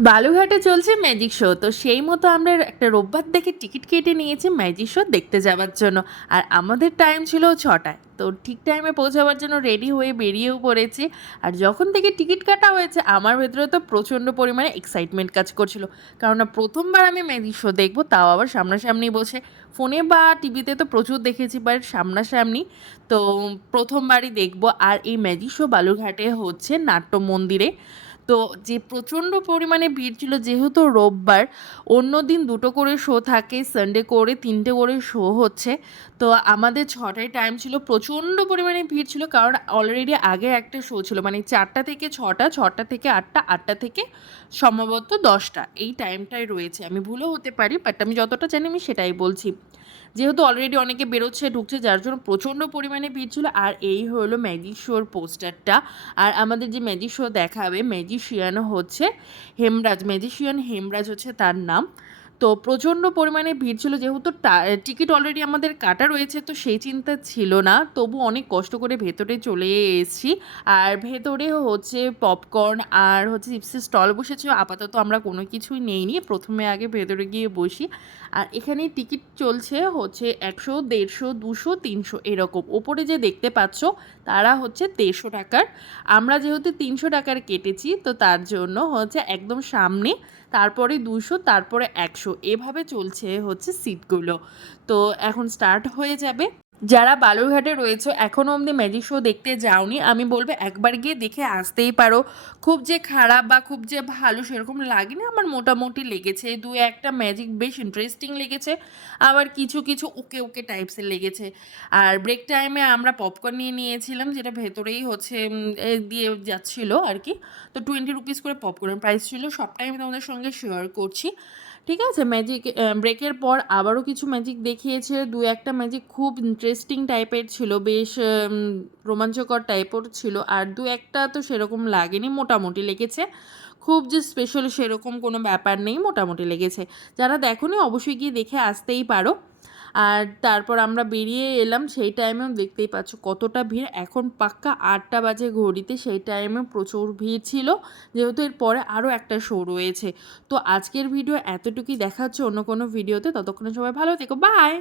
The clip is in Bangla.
বালুরঘাটে চলছে ম্যাজিক শো, তো সেই মতো আমরা একটা রোববার দেখে টিকিট কেটে নিয়েছি ম্যাজিক শো দেখতে যাওয়ার জন্য। আর আমাদের টাইম ছিল 6টায়, তো ঠিক টাইমে পৌঁছাবার জন্য রেডি হয়ে বেরিয়েও পড়েছি। আর যখন থেকে টিকিট কাটা হয়েছে আমার ভেতরে তো প্রচণ্ড পরিমাণে এক্সাইটমেন্ট কাজ করছিল, কারণ প্রথমবার আমি ম্যাজিক শো দেখবো, তাও আবার সামনাসামনি বসে। ফোনে বা টিভিতে তো প্রচুর দেখেছি, বাট সামনাসামনি তো প্রথমবারই দেখবো। আর এই ম্যাজিক শো বালুরঘাটে হচ্ছে নাট্য মন্দিরে। তো যে প্রচণ্ড পরিমাণে ভিড় ছিল, যেহেতু রোববার, অন্য দিন 2টো করে শো থাকে, সানডে করে 3টে করে শো হচ্ছে। তো আমাদের 6টায় টাইম ছিল, প্রচণ্ড পরিমাণে ভিড় ছিল, কারণ অলরেডি আগে একটা শো ছিল, মানে 4টা থেকে 6টা, 6টা থেকে 8টা, 8টা থেকে সম্ভবত 10টা, এই টাইমটাই রয়েছে। আমি ভুলও হতে পারি, বাট আমি যতটা জানি আমি সেটাই বলছি। যেহেতু অলরেডি অনেকে বেরোচ্ছে ঢুকছে, যার জন্য প্রচণ্ড পরিমাণে ভিড় ছিল। আর এই হলো ম্যাজিক শোর পোস্টারটা। আর আমাদের যে ম্যাজিক শো দেখাবে, ম্যাজিশিয়ান হচ্ছে হেমরাজ, ম্যাজিশিয়ান হেমরাজ হচ্ছে তার নাম। তো প্রচণ্ড পরিমাণে ভিড় ছিল, যেহেতু টিকিট অলরেডি আমাদের কাটা রয়েছে, তো সেই চিন্তা ছিল না। তবু অনেক কষ্ট করে ভেতরে চলে এসেছি। আর ভেতরে হচ্ছে পপকর্ন আর হচ্ছে চিপসের স্টল বসেছিল। আপাতত আমরা কোনো কিছুই নেইনি, প্রথমে আগে ভেতরে গিয়ে বসি। আর এখানে টিকিট চলছে হচ্ছে 100, 150, 200, 300 এরকম। ওপরে যে দেখতে পাচ্ছ তারা হচ্ছে 150 টাকার। আমরা যেহেতু 300 টাকার কেটেছি, তো তার জন্য হচ্ছে একদম সামনে, তারপরে 200, তারপরে 100, এভাবে চলছে হচ্ছে সিটগুলো। তো এখন স্টার্ট হয়ে যাবে। যারা বালুরঘাটে রয়েছে এখনও অবধি ম্যাজিক শো দেখতে যাওনি, আমি বলবো একবার গিয়ে দেখে আসতেই পারো। খুব যে খারাপ বা খুব যে ভালো সেরকম লাগেনি, আমার মোটামুটি লেগেছে। দু একটা ম্যাজিক বেশ ইন্টারেস্টিং লেগেছে, আবার কিছু কিছু ওকে ওকে টাইপসের লেগেছে। আর ব্রেক টাইমে আমরা পপকর্ন নিয়ে নিয়েছিলাম, যেটা ভেতরেই হচ্ছে দিয়ে যাচ্ছিলো আর কি। তো 20 রুপিস করে পপকর্নের প্রাইস ছিল, সবটাই আমি তোমাদের সঙ্গে শেয়ার করছি। ঠিক আছে, ম্যাজিক ব্রেকের পর আবারও কিছু ম্যাজিক দেখিয়েছে। দু একটা ম্যাজিক খুব ইন্টারেস্টিং টাইপের ছিল, বেশ রোমাঞ্চকর টাইপের ছিল। আর দু একটা তো সেরকম লাগেনি, মোটামুটি লেগেছে। খুব যে স্পেশাল সেরকম কোনো ব্যাপার নেই, মোটামুটি লেগেছে। যারা দেখোনি অবশ্যই গিয়ে দেখে আসতেই পারো। আর তারপর আমরা বেরিয়ে এলাম, সেই টাইমেও দেখতেই পাচ্ছ কতটা ভিড়। এখন পাক্কা 8টা বাজে ঘড়িতে, সেই টাইমে প্রচুর ভিড় ছিল, যেহেতু এর পরে আরও একটা শো রয়েছে। তো আজকের ভিডিও এতটুকুই, দেখা হচ্ছে অন্য কোনো ভিডিওতে। ততক্ষণে সবাই ভালো থেকো, বাই।